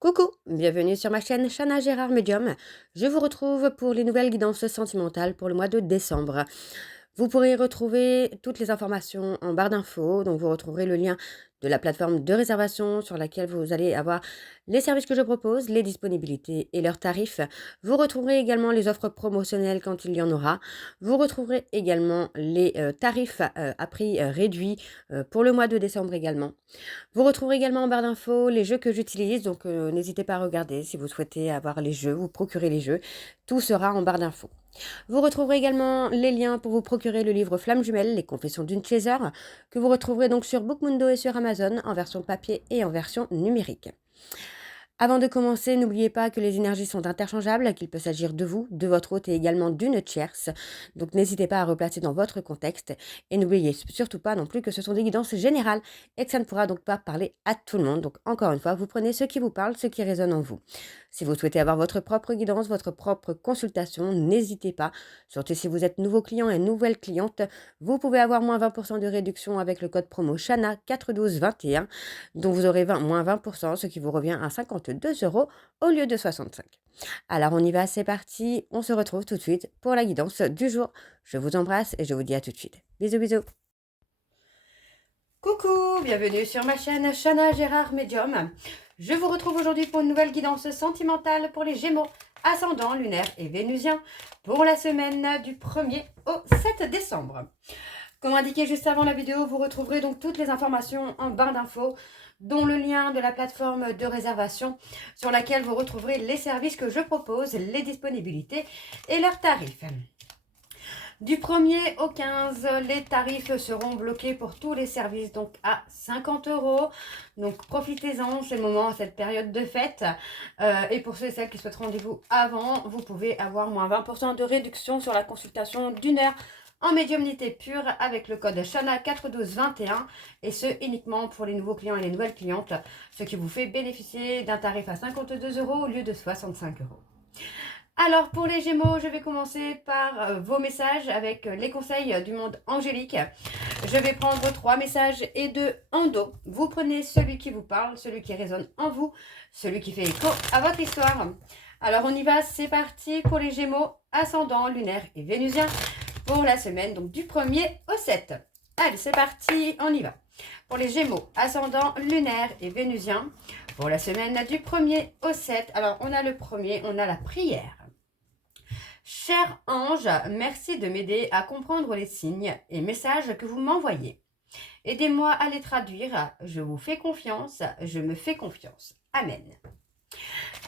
Coucou, bienvenue sur ma chaîne Chana Gérard Medium. Je vous retrouve pour les nouvelles guidances sentimentales pour le mois de décembre. Vous pourrez retrouver toutes les informations en barre d'infos, donc vous retrouverez le lien de la plateforme de réservation sur laquelle vous allez avoir les services que je propose, les disponibilités et leurs tarifs. Vous retrouverez également les offres promotionnelles quand il y en aura. Vous retrouverez également les tarifs à prix réduit pour le mois de décembre également. Vous retrouverez également en barre d'infos les jeux que j'utilise, donc n'hésitez pas à regarder si vous souhaitez avoir les jeux, vous procurer les jeux. Tout sera en barre d'infos. Vous retrouverez également les liens pour vous procurer le livre Flamme Jumelle, les confessions d'une chaser, que vous retrouverez donc sur Bookmundo et sur Amazon en version papier et en version numérique. Avant de commencer, n'oubliez pas que les énergies sont interchangeables, qu'il peut s'agir de vous, de votre hôte et également d'une tierce. Donc n'hésitez pas à replacer dans votre contexte et n'oubliez surtout pas non plus que ce sont des guidances générales et que ça ne pourra donc pas parler à tout le monde. Donc encore une fois, vous prenez ce qui vous parle, ce qui résonne en vous. Si vous souhaitez avoir votre propre guidance, votre propre consultation, n'hésitez pas. Surtout si vous êtes nouveau client et nouvelle cliente, vous pouvez avoir moins 20% de réduction avec le code promo Chana 41221, dont vous aurez moins 20%, ce qui vous revient à 52 euros au lieu de 65. Alors on y va, c'est parti, on se retrouve tout de suite pour la guidance du jour. Je vous embrasse et je vous dis à tout de suite. Bisous bisous. Coucou, bienvenue sur ma chaîne Chana Gérard Medium. Je vous retrouve aujourd'hui pour une nouvelle guidance sentimentale pour les Gémeaux, ascendant lunaire et vénusien pour la semaine du 1er au 7 décembre. Comme indiqué juste avant la vidéo, vous retrouverez donc toutes les informations en barre d'infos, dont le lien de la plateforme de réservation sur laquelle vous retrouverez les services que je propose, les disponibilités et leurs tarifs. Du 1er au 15, les tarifs seront bloqués pour tous les services, donc à 50 euros. Donc profitez-en, c'est le moment, cette période de fête. Et pour ceux et celles qui souhaitent rendez-vous avant, vous pouvez avoir moins 20% de réduction sur la consultation d'une heure en médiumnité pure avec le code Chana 41221, et ce uniquement pour les nouveaux clients et les nouvelles clientes, ce qui vous fait bénéficier d'un tarif à 52 euros au lieu de 65 euros. Alors pour les Gémeaux, je vais commencer par vos messages avec les conseils du monde angélique. Je vais prendre 3 messages et 2 en dos. Vous prenez celui qui vous parle, celui qui résonne en vous, celui qui fait écho à votre histoire. Alors on y va, c'est parti pour les Gémeaux, ascendant, lunaire et vénusien pour la semaine donc du 1er au 7. Allez, c'est parti, on y va. Pour les Gémeaux, ascendant, lunaire et vénusien pour la semaine du 1er au 7. Alors on a le premier, on a la prière. Cher ange, merci de m'aider à comprendre les signes et messages que vous m'envoyez. Aidez-moi à les traduire. Je vous fais confiance, je me fais confiance. Amen.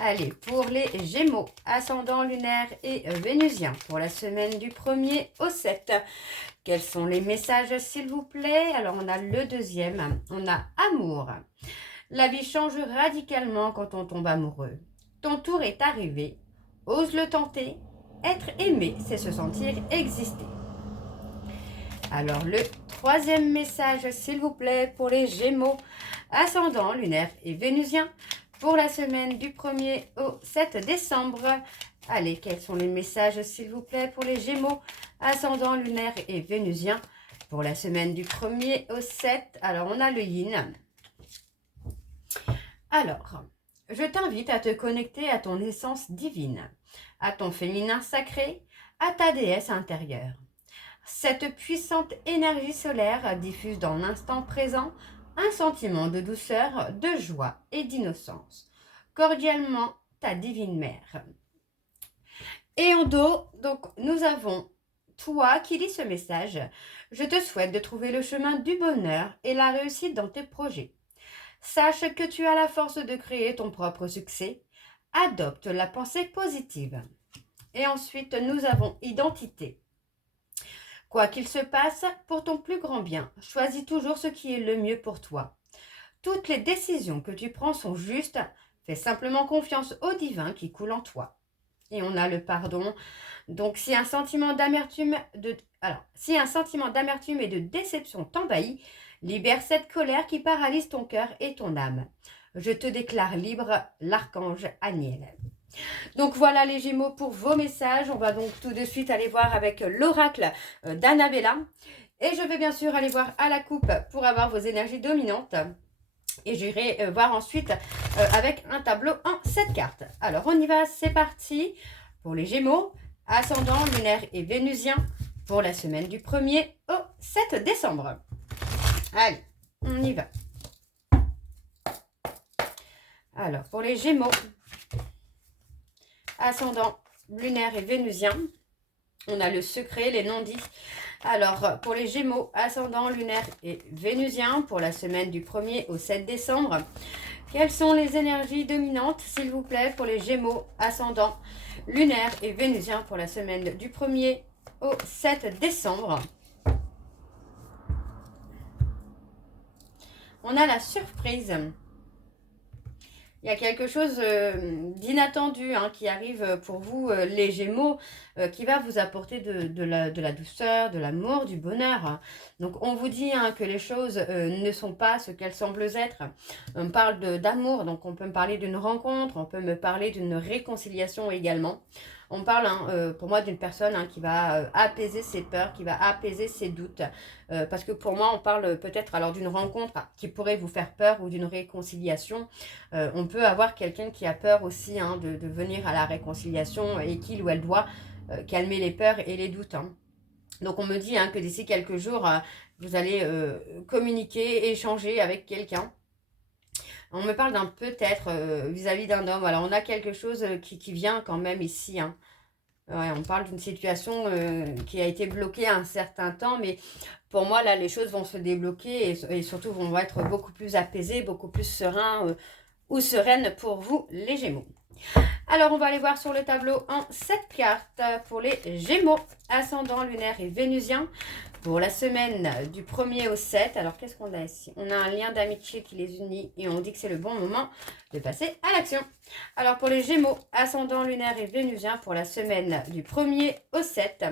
Allez, pour les Gémeaux, ascendant lunaire et vénusien, pour la semaine du 1er au 7. Quels sont les messages, s'il vous plaît? Alors, on a le deuxième, on a amour. La vie change radicalement quand on tombe amoureux. Ton tour est arrivé. Ose le tenter. Être aimé, c'est se sentir exister. Alors, le troisième message, s'il vous plaît, pour les Gémeaux, ascendant lunaire et vénusien, pour la semaine du 1er au 7 décembre. Allez, quels sont les messages, s'il vous plaît, pour les Gémeaux, ascendant lunaire et vénusien, pour la semaine du 1er au 7. Alors, on a le yin. Alors, je t'invite à te connecter à ton essence divine, à ton féminin sacré, à ta déesse intérieure. Cette puissante énergie solaire diffuse dans l'instant présent un sentiment de douceur, de joie et d'innocence. Cordialement, ta divine mère. Et en dos, donc, nous avons toi qui lis ce message. Je te souhaite de trouver le chemin du bonheur et la réussite dans tes projets. Sache que tu as la force de créer ton propre succès. Adopte la pensée positive. Et ensuite, nous avons identité. Quoi qu'il se passe, pour ton plus grand bien, choisis toujours ce qui est le mieux pour toi. Toutes les décisions que tu prends sont justes. Fais simplement confiance au divin qui coule en toi. Et on a le pardon. Donc, si un sentiment d'amertume et de déception t'envahit, libère cette colère qui paralyse ton cœur et ton âme. Je te déclare libre, l'archange Aniel. Donc voilà les Gémeaux pour vos messages. On va donc tout de suite aller voir avec l'oracle d'Annabella. Et je vais bien sûr aller voir à la coupe pour avoir vos énergies dominantes. Et j'irai voir ensuite avec un tableau en 7 cartes. Alors, on y va, c'est parti. Pour les Gémeaux, ascendant, lunaire et vénusien, pour la semaine du 1er au 7 décembre. Allez, on y va. Alors, pour les Gémeaux, ascendant, lunaire et vénusien, on a le secret, les non-dits. Alors, pour les Gémeaux, ascendant, lunaire et vénusien, pour la semaine du 1er au 7 décembre, quelles sont les énergies dominantes, s'il vous plaît, pour les Gémeaux, ascendant, lunaire et vénusien, pour la semaine du 1er au 7 décembre? On a la surprise. Il y a quelque chose d'inattendu qui arrive pour vous, les Gémeaux, qui va vous apporter de la douceur, de l'amour, du bonheur. Donc, on vous dit que les choses ne sont pas ce qu'elles semblent être. On parle d'amour, donc on peut me parler d'une rencontre, on peut me parler d'une réconciliation également. On parle pour moi d'une personne qui va apaiser ses peurs, qui va apaiser ses doutes. Parce que pour moi, on parle peut-être alors d'une rencontre qui pourrait vous faire peur ou d'une réconciliation. On peut avoir quelqu'un qui a peur aussi de venir à la réconciliation et qu'il ou elle doit calmer les peurs et les doutes. Donc on me dit que d'ici quelques jours, vous allez communiquer, échanger avec quelqu'un. On me parle d'un peut-être vis-à-vis d'un homme. Voilà, on a quelque chose qui vient quand même ici. Ouais, on parle d'une situation qui a été bloquée un certain temps, mais pour moi, là, les choses vont se débloquer et surtout vont être beaucoup plus apaisées, beaucoup plus sereins ou sereines pour vous, les Gémeaux. Alors, on va aller voir sur le tableau en 7 cartes pour les Gémeaux, ascendant, lunaire et vénusien. Pour la semaine du 1er au 7, alors qu'est-ce qu'on a ici? On a un lien d'amitié qui les unit et on dit que c'est le bon moment de passer à l'action. Alors pour les Gémeaux, ascendant, lunaire et vénusien, pour la semaine du 1er au 7,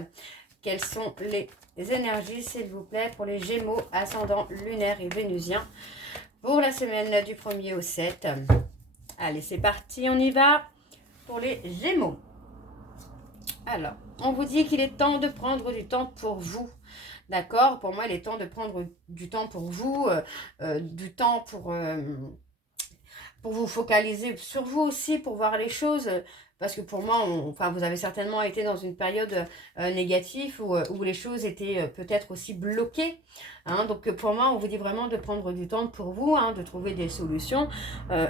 quelles sont les énergies, s'il vous plaît, pour les Gémeaux, ascendant, lunaire et vénusien, pour la semaine du 1er au 7? Allez, c'est parti, on y va pour les Gémeaux. Alors, on vous dit qu'il est temps de prendre du temps pour vous. D'accord? Pour moi, il est temps de prendre du temps pour vous, du temps pour vous focaliser sur vous aussi, pour voir les choses. Parce que pour moi, vous avez certainement été dans une période négative où les choses étaient peut-être aussi bloquées. Donc pour moi, on vous dit vraiment de prendre du temps pour vous, de trouver des solutions.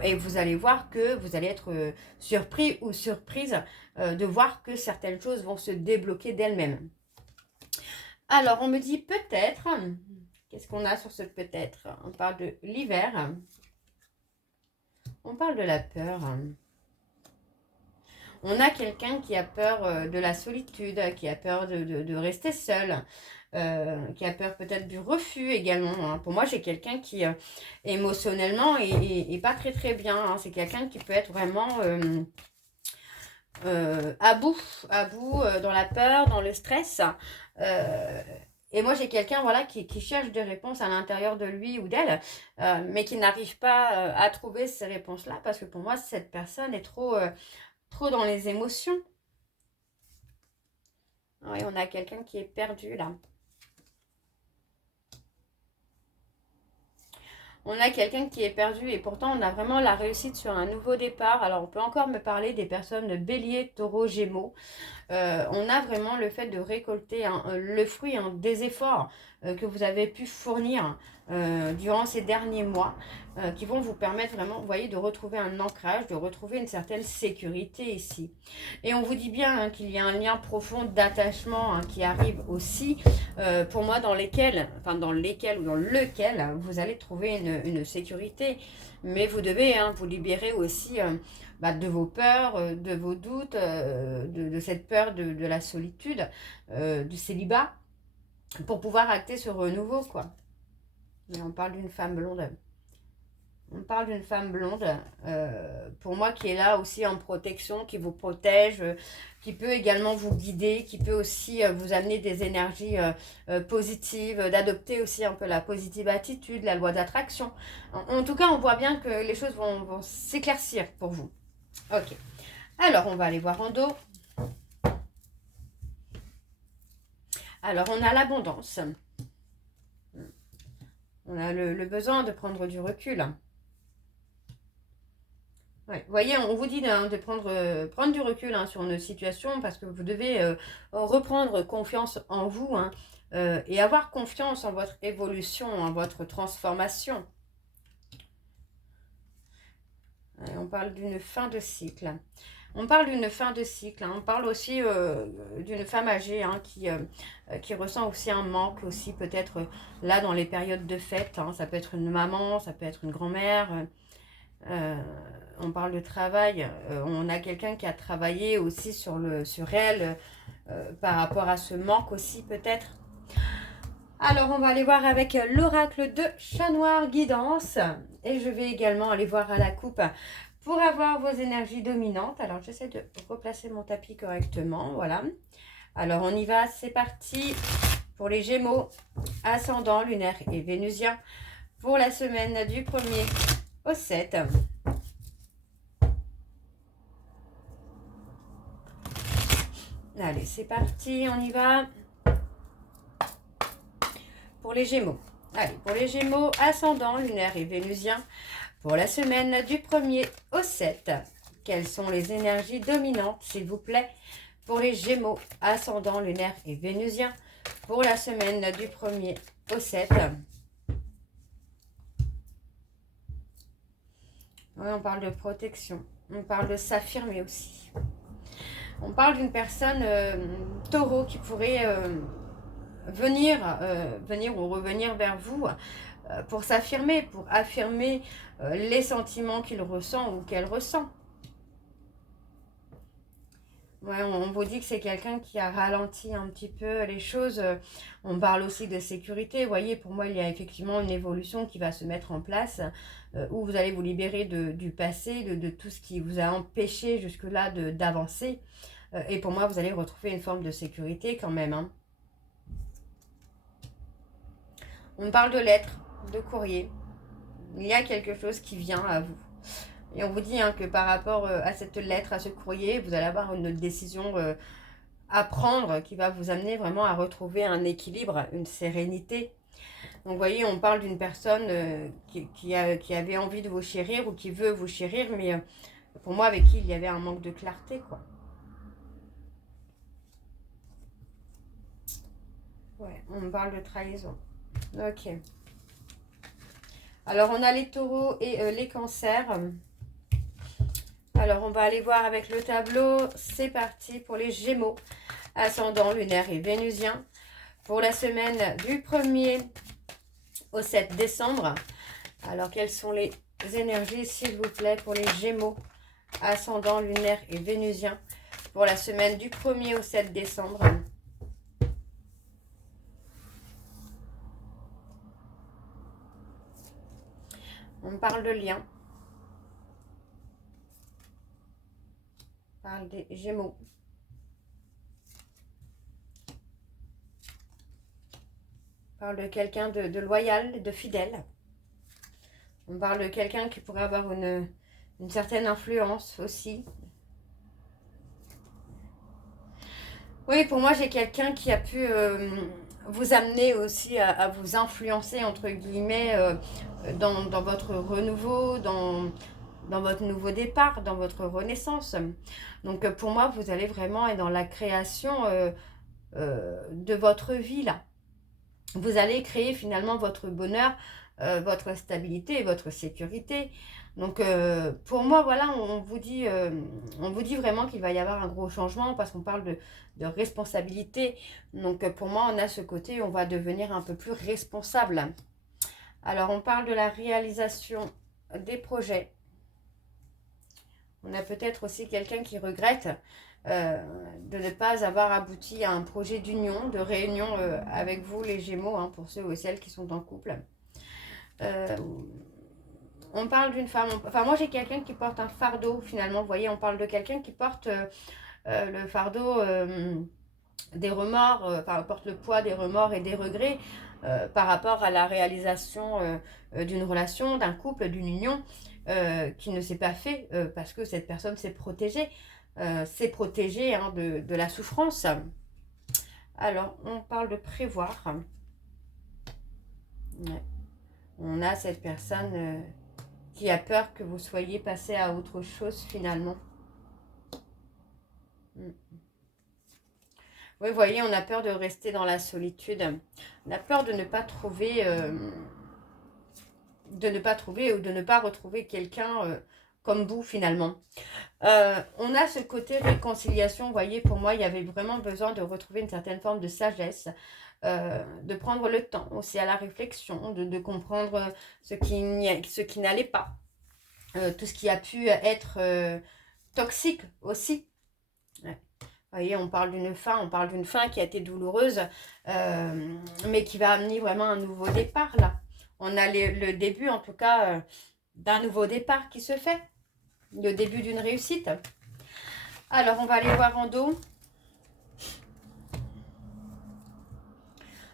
Et vous allez voir que vous allez être surpris ou surprise de voir que certaines choses vont se débloquer d'elles-mêmes. Alors, on me dit peut-être, qu'est-ce qu'on a sur ce peut-être? On parle de l'hiver, on parle de la peur. On a quelqu'un qui a peur de la solitude, qui a peur de rester seul, qui a peur peut-être du refus également. Pour moi, j'ai quelqu'un qui émotionnellement est pas très très bien. C'est quelqu'un qui peut être vraiment à bout dans la peur, dans le stress. Et moi, j'ai quelqu'un qui cherche des réponses à l'intérieur de lui ou d'elle, mais qui n'arrive pas à trouver ces réponses-là, parce que pour moi, cette personne est trop dans les émotions. Oui, on a quelqu'un qui est perdu là. On a quelqu'un qui est perdu et pourtant on a vraiment la réussite sur un nouveau départ. Alors on peut encore me parler des personnes de Bélier, Taureau, Gémeaux. On a vraiment le fait de récolter le fruit des efforts que vous avez pu fournir durant ces derniers mois qui vont vous permettre vraiment, vous voyez, de retrouver un ancrage, de retrouver une certaine sécurité ici. Et on vous dit bien qu'il y a un lien profond d'attachement qui arrive aussi pour moi dans lequel vous allez trouver une sécurité. Mais vous devez vous libérer aussi de vos peurs, de vos doutes, de cette peur de la solitude, du célibat, pour pouvoir acter ce renouveau, quoi. Mais on parle d'une femme blonde. On parle d'une femme blonde, pour moi, qui est là aussi en protection, qui vous protège, qui peut également vous guider, qui peut aussi vous amener des énergies positives, d'adopter aussi un peu la positive attitude, la loi d'attraction. En tout cas, on voit bien que les choses vont s'éclaircir pour vous. Ok. Alors, on va aller voir en dos. Alors, on a l'abondance. On a le besoin de prendre du recul. Ouais. Vous voyez, on vous dit de prendre du recul hein, sur une situation parce que vous devez reprendre confiance en vous hein, et avoir confiance en votre évolution, en votre transformation. On parle d'une fin de cycle. On parle d'une fin de cycle. Hein. On parle aussi d'une femme âgée hein, qui ressent aussi un manque, aussi peut-être là dans les périodes de fête. Hein. Ça peut être une maman, ça peut être une grand-mère. On parle de travail. On a quelqu'un qui a travaillé aussi sur elle par rapport à ce manque aussi peut-être. Alors, on va aller voir avec l'oracle de Chat Noir Guidance. Et je vais également aller voir à la coupe pour avoir vos énergies dominantes. Alors, j'essaie de replacer mon tapis correctement. Voilà. Alors, on y va. C'est parti pour les Gémeaux, ascendant, lunaire et vénusien pour la semaine du 1er au 7. Allez, c'est parti. On y va. Pour les Gémeaux. Allez, pour les Gémeaux, ascendant, lunaire et vénusien, pour la semaine du 1er au 7. Quelles sont les énergies dominantes, s'il vous plaît, pour les Gémeaux, ascendant, lunaire et vénusien, pour la semaine du 1er au 7. Oui, on parle de protection. On parle de s'affirmer aussi. On parle d'une personne taureau qui pourrait... venir ou revenir vers vous pour s'affirmer, pour affirmer les sentiments qu'il ressent ou qu'elle ressent. Ouais, on vous dit que c'est quelqu'un qui a ralenti un petit peu les choses. On parle aussi de sécurité. Vous voyez, pour moi, il y a effectivement une évolution qui va se mettre en place où vous allez vous libérer du passé, de tout ce qui vous a empêché jusque-là d'avancer. Et pour moi, vous allez retrouver une forme de sécurité quand même. Hein. On parle de lettres, de courrier. Il y a quelque chose qui vient à vous. Et on vous dit hein, que par rapport à cette lettre, à ce courrier, vous allez avoir une décision à prendre qui va vous amener vraiment à retrouver un équilibre, une sérénité. Donc vous voyez, on parle d'une personne qui avait envie de vous chérir ou qui veut vous chérir, mais pour moi, avec qui il y avait un manque de clarté, quoi. Ouais, on me parle de trahison. Ok. Alors, on a les taureaux et les cancers. Alors, on va aller voir avec le tableau. C'est parti pour les Gémeaux, ascendant, lunaire et vénusien. Pour la semaine du 1er au 7 décembre. Alors, quelles sont les énergies, s'il vous plaît, pour les Gémeaux, ascendant, lunaire et vénusien. Pour la semaine du 1er au 7 décembre. On parle de lien. On parle des Gémeaux. On parle de quelqu'un de loyal, de fidèle. On parle de quelqu'un qui pourrait avoir une certaine influence aussi. Oui, pour moi, j'ai quelqu'un qui a pu vous amener aussi à vous influencer, entre guillemets, dans votre renouveau, dans votre nouveau départ, dans votre renaissance. Donc, pour moi, vous allez vraiment être dans la création de votre vie, là. Vous allez créer finalement votre bonheur, votre stabilité et votre sécurité. Donc, pour moi, voilà, on vous dit vraiment qu'il va y avoir un gros changement parce qu'on parle de responsabilité. Donc, pour moi, on a ce côté, on va devenir un peu plus responsable. Alors, on parle de la réalisation des projets. On a peut-être aussi quelqu'un qui regrette de ne pas avoir abouti à un projet d'union, de réunion avec vous, les Gémeaux, hein, pour ceux ou celles qui sont en couple. On parle d'une femme, enfin moi j'ai quelqu'un qui porte un fardeau finalement, vous voyez, on parle de quelqu'un qui porte le fardeau des remords, enfin porte le poids des remords et des regrets par rapport à la réalisation d'une relation, d'un couple, d'une union qui ne s'est pas fait parce que cette personne s'est protégée hein, de la souffrance. Alors, on parle de prévoir. Ouais. On a cette personne qui a peur que vous soyez passé à autre chose finalement. Oui, vous voyez, on a peur de rester dans la solitude. On a peur de ne pas trouver, ou de ne pas retrouver quelqu'un comme vous finalement. On a ce côté réconciliation, vous voyez, pour moi, il y avait vraiment besoin de retrouver une certaine forme de sagesse, de prendre le temps aussi à la réflexion, de comprendre ce qui n'allait pas, tout ce qui a pu être toxique aussi. Ouais. Vous voyez, on parle d'une fin qui a été douloureuse, mais qui va amener vraiment un nouveau départ là. On a le début en tout cas d'un nouveau départ qui se fait, le début d'une réussite. Alors, on va aller voir en dos.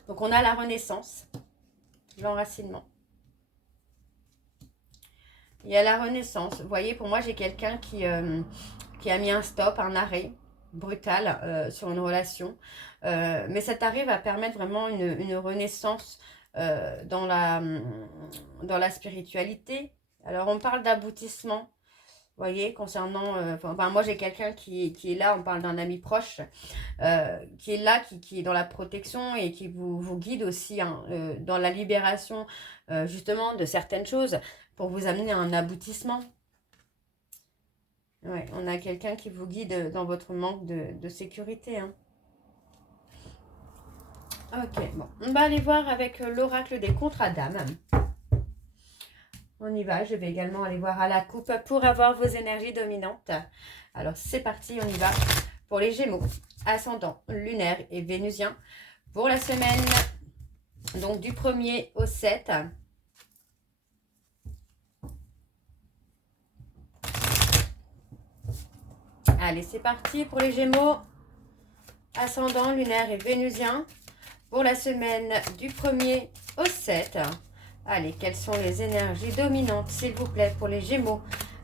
Donc, on a la renaissance, l'enracinement. Il y a la renaissance. Vous voyez, pour moi, j'ai quelqu'un qui a mis un stop, un arrêt brutal sur une relation. Mais cet arrêt va permettre vraiment une renaissance dans la spiritualité. Alors, on parle d'aboutissement. Vous voyez, concernant... moi, j'ai quelqu'un qui est là, on parle d'un ami proche, qui est là, qui est dans la protection et qui vous guide aussi hein, dans la libération, justement, de certaines choses pour vous amener à un aboutissement. Ouais, on a quelqu'un qui vous guide dans votre manque de sécurité. Hein. Ok, bon. On va aller voir avec l'oracle des contrats d'âme. On y va, je vais également aller voir à la coupe pour avoir vos énergies dominantes. Alors c'est parti, on y va pour les Gémeaux, ascendant, lunaire et vénusien. Pour la semaine, donc du 1er au 7. Allez, c'est parti pour les Gémeaux, ascendant, lunaire et vénusien. Pour la semaine du 1er au 7. Allez, quelles sont les énergies dominantes, s'il vous plaît, pour les Gémeaux,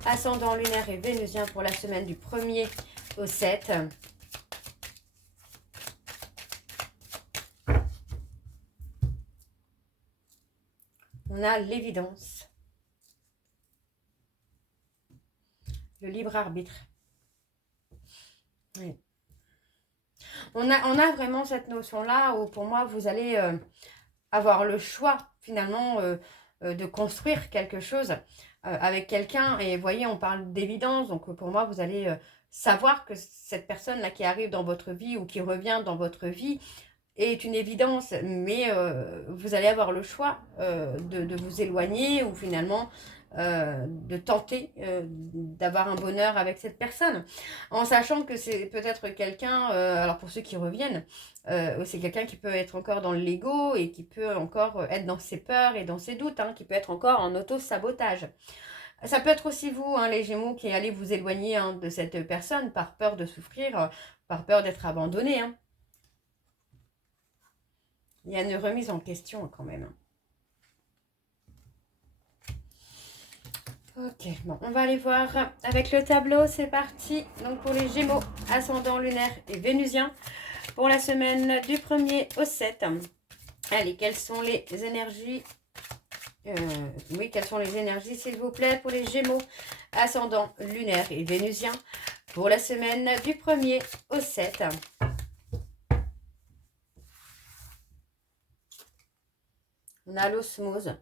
ascendant, lunaire et vénusien pour la semaine du 1er au 7. On a l'évidence, le libre arbitre. Oui. On a vraiment cette notion-là où pour moi, vous allez avoir le choix finalement de construire quelque chose avec quelqu'un. Et vous voyez, on parle d'évidence. Donc pour moi, vous allez savoir que cette personne-là qui arrive dans votre vie ou qui revient dans votre vie est une évidence. Mais vous allez avoir le choix de vous éloigner ou finalement de tenter d'avoir un bonheur avec cette personne, en sachant que c'est peut-être quelqu'un, alors pour ceux qui reviennent, c'est quelqu'un qui peut être encore dans l'ego et qui peut encore être dans ses peurs et dans ses doutes, hein, qui peut être encore en auto-sabotage. Ça peut être aussi vous, hein, les Gémeaux, qui allez vous éloigner hein, de cette personne par peur de souffrir, par peur d'être abandonné. Hein. Il y a une remise en question quand même. Ok, bon, on va aller voir avec le tableau, c'est parti. Donc pour les Gémeaux, ascendant, lunaire et vénusien, pour la semaine du 1er au 7. Allez, quelles sont les énergies quelles sont les énergies, s'il vous plaît, pour les Gémeaux, ascendant, lunaire et vénusien, pour la semaine du 1er au 7. On a l'osmose.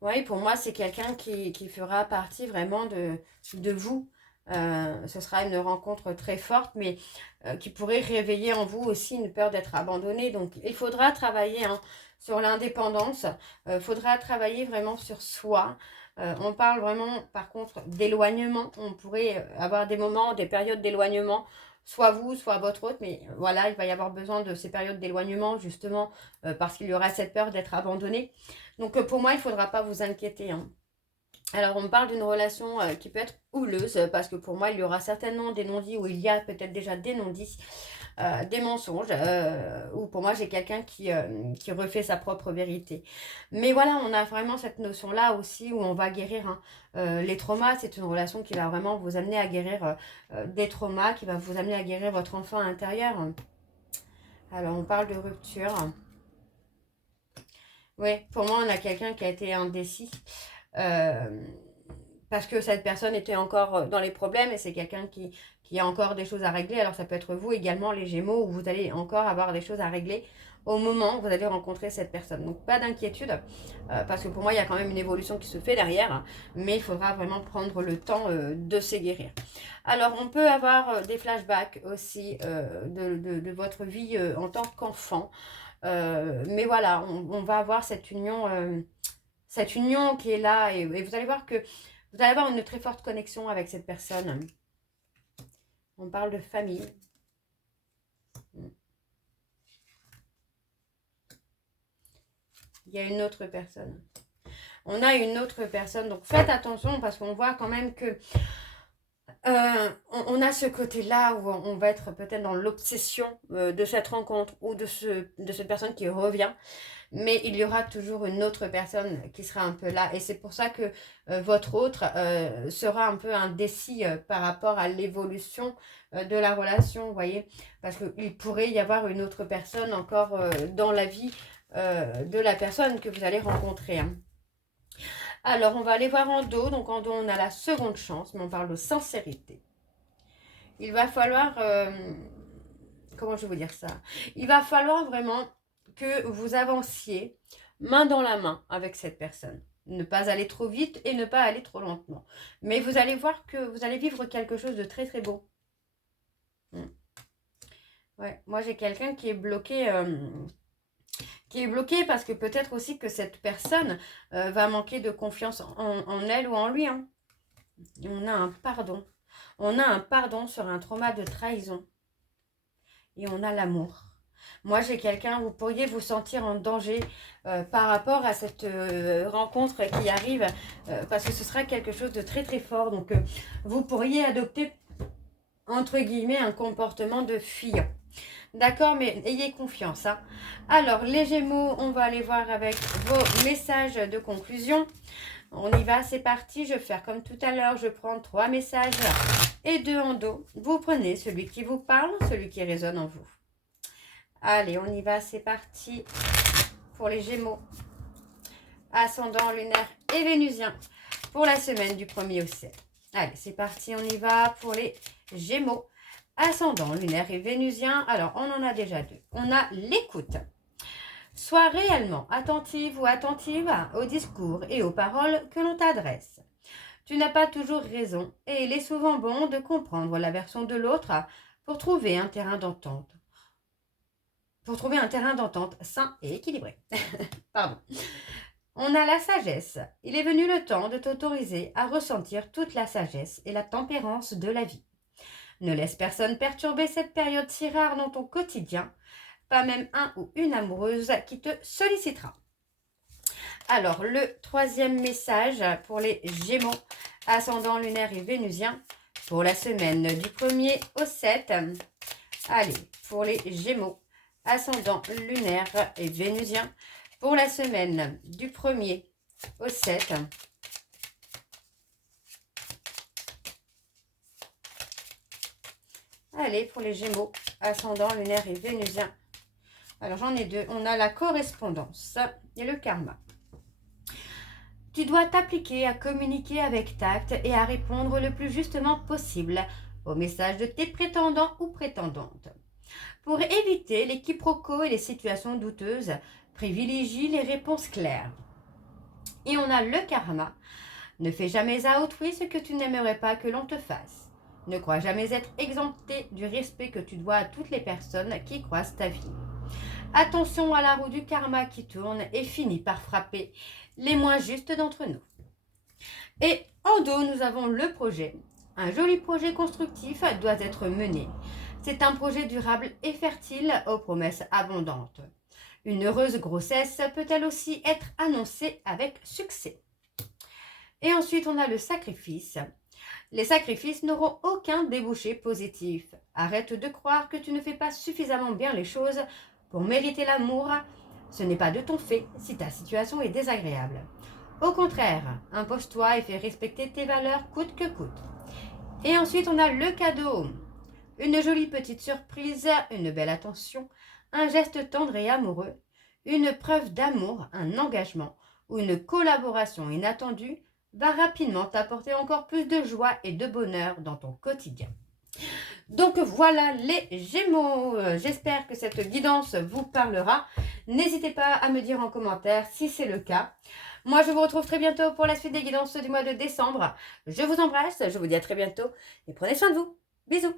Oui, pour moi, c'est quelqu'un qui fera partie vraiment de vous. Ce sera une rencontre très forte, mais qui pourrait réveiller en vous aussi une peur d'être abandonné. Donc, il faudra travailler hein, sur l'indépendance. Il faudra travailler vraiment sur soi. On parle vraiment, par contre, d'éloignement. On pourrait avoir des moments, des périodes d'éloignement, soit vous, soit votre autre. Mais voilà, il va y avoir besoin de ces périodes d'éloignement, justement, parce qu'il y aura cette peur d'être abandonné. Donc, pour moi, il ne faudra pas vous inquiéter. Hein. Alors, on me parle d'une relation qui peut être houleuse, parce que pour moi, il y aura certainement des non-dits, ou il y a peut-être déjà des non-dits, des mensonges, ou pour moi, j'ai quelqu'un qui refait sa propre vérité. Mais voilà, on a vraiment cette notion-là aussi, où on va guérir les traumas. C'est une relation qui va vraiment vous amener à guérir des traumas, qui va vous amener à guérir votre enfant intérieur. Alors, on parle de rupture. Oui, pour moi, on a quelqu'un qui a été indécis. parce que cette personne était encore dans les problèmes et c'est quelqu'un qui a encore des choses à régler. Alors ça peut être vous également, les Gémeaux, où vous allez encore avoir des choses à régler au moment où vous allez rencontrer cette personne. Donc pas d'inquiétude, parce que pour moi, il y a quand même une évolution qui se fait derrière, hein, mais il faudra vraiment prendre le temps de se guérir. Alors, on peut avoir des flashbacks aussi de votre vie en tant qu'enfant. Mais voilà, on va avoir cette union qui est là et vous allez voir que vous allez avoir une très forte connexion avec cette personne. On parle de famille. Il y a une autre personne. On a une autre personne, donc faites attention parce qu'on voit quand même que on a ce côté-là où on va être peut-être dans l'obsession de cette rencontre ou de cette personne qui revient. Mais il y aura toujours une autre personne qui sera un peu là. Et c'est pour ça que votre autre sera un peu indécis par rapport à l'évolution de la relation, vous voyez. Parce qu'il pourrait y avoir une autre personne encore dans la vie de la personne que vous allez rencontrer. Hein. Alors, on va aller voir en dos. Donc, en dos, on a la seconde chance, mais on parle de sincérité. Il va falloir... comment je vais vous dire ça? Il va falloir vraiment que vous avanciez main dans la main avec cette personne. Ne pas aller trop vite et ne pas aller trop lentement. Mais vous allez voir que vous allez vivre quelque chose de très très beau. Ouais, moi j'ai quelqu'un qui est bloqué... parce que peut-être aussi que cette personne va manquer de confiance en elle ou en lui. Hein. On a un pardon. On a un pardon sur un trauma de trahison. Et on a l'amour. Moi, j'ai quelqu'un, vous pourriez vous sentir en danger par rapport à cette rencontre qui arrive, parce que ce sera quelque chose de très très fort. Donc, vous pourriez adopter, entre guillemets, un comportement de fuyant. D'accord, mais ayez confiance. Hein. Alors, les Gémeaux, on va aller voir avec vos messages de conclusion. On y va, c'est parti. Je vais faire comme tout à l'heure. Je prends 3 messages et 2 en dos. Vous prenez celui qui vous parle, celui qui résonne en vous. Allez, on y va, c'est parti pour les Gémeaux. Ascendant, lunaire et vénusien pour la semaine du 1er au 7. Allez, c'est parti, on y va pour les Gémeaux. Ascendant, lunaire et vénusien. Alors, on en a déjà 2. On a l'écoute. Sois réellement attentive ou attentive aux discours et aux paroles que l'on t'adresse. Tu n'as pas toujours raison et il est souvent bon de comprendre la version de l'autre pour trouver un terrain d'entente. Sain et équilibré. Pardon. On a la sagesse. Il est venu le temps de t'autoriser à ressentir toute la sagesse et la tempérance de la vie. Ne laisse personne perturber cette période si rare dans ton quotidien, pas même un ou une amoureuse qui te sollicitera. Alors, le 3e message pour les Gémeaux, ascendant lunaire et vénusien, pour la semaine du 1er au 7. Allez, pour les Gémeaux, ascendant lunaire et vénusien, pour la semaine du 1er au 7. Allez, pour les Gémeaux, ascendant lunaire et vénusien. Alors, j'en ai 2. On a la correspondance et le karma. Tu dois t'appliquer à communiquer avec tact et à répondre le plus justement possible aux messages de tes prétendants ou prétendantes. Pour éviter les quiproquos et les situations douteuses, privilégie les réponses claires. Et on a le karma. Ne fais jamais à autrui ce que tu n'aimerais pas que l'on te fasse. Ne crois jamais être exempté du respect que tu dois à toutes les personnes qui croisent ta vie. Attention à la roue du karma qui tourne et finit par frapper les moins justes d'entre nous. Et en dos, nous avons le projet. Un joli projet constructif doit être mené. C'est un projet durable et fertile aux promesses abondantes. Une heureuse grossesse peut-elle aussi être annoncée avec succès. Et ensuite, on a le sacrifice. Les sacrifices n'auront aucun débouché positif. Arrête de croire que tu ne fais pas suffisamment bien les choses pour mériter l'amour. Ce n'est pas de ton fait si ta situation est désagréable. Au contraire, impose-toi et fais respecter tes valeurs coûte que coûte. Et ensuite, on a le cadeau. Une jolie petite surprise, une belle attention, un geste tendre et amoureux, une preuve d'amour, un engagement ou une collaboration inattendue va rapidement t'apporter encore plus de joie et de bonheur dans ton quotidien. Donc voilà les Gémeaux, j'espère que cette guidance vous parlera. N'hésitez pas à me dire en commentaire si c'est le cas. Moi, je vous retrouve très bientôt pour la suite des guidances du mois de décembre. Je vous embrasse, je vous dis à très bientôt et prenez soin de vous. Bisous.